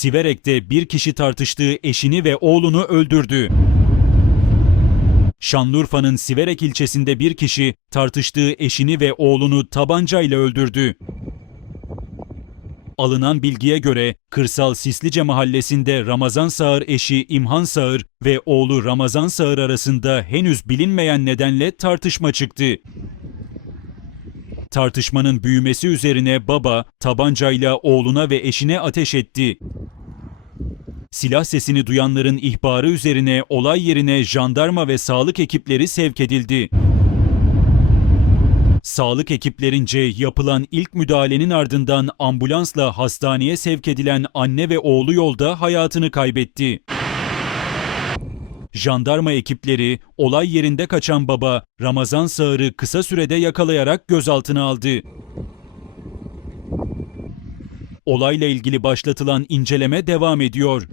Siverek'te bir kişi tartıştığı eşini ve oğlunu öldürdü. Şanlıurfa'nın Siverek ilçesinde bir kişi tartıştığı eşini ve oğlunu tabancayla öldürdü. Alınan bilgiye göre Kırsal Sislice mahallesinde Ramazan Sağır eşi İmhan Sağır ve oğlu Ramazan Sağır arasında henüz bilinmeyen nedenle tartışma çıktı. Tartışmanın büyümesi üzerine baba tabancayla oğluna ve eşine ateş etti. Silah sesini duyanların ihbarı üzerine olay yerine jandarma ve sağlık ekipleri sevk edildi. Sağlık ekiplerince yapılan ilk müdahalenin ardından ambulansla hastaneye sevk edilen anne ve oğlu yolda hayatını kaybetti. Jandarma ekipleri olay yerinde kaçan baba Ramazan Sağır'ı kısa sürede yakalayarak gözaltına aldı. Olayla ilgili başlatılan inceleme devam ediyor.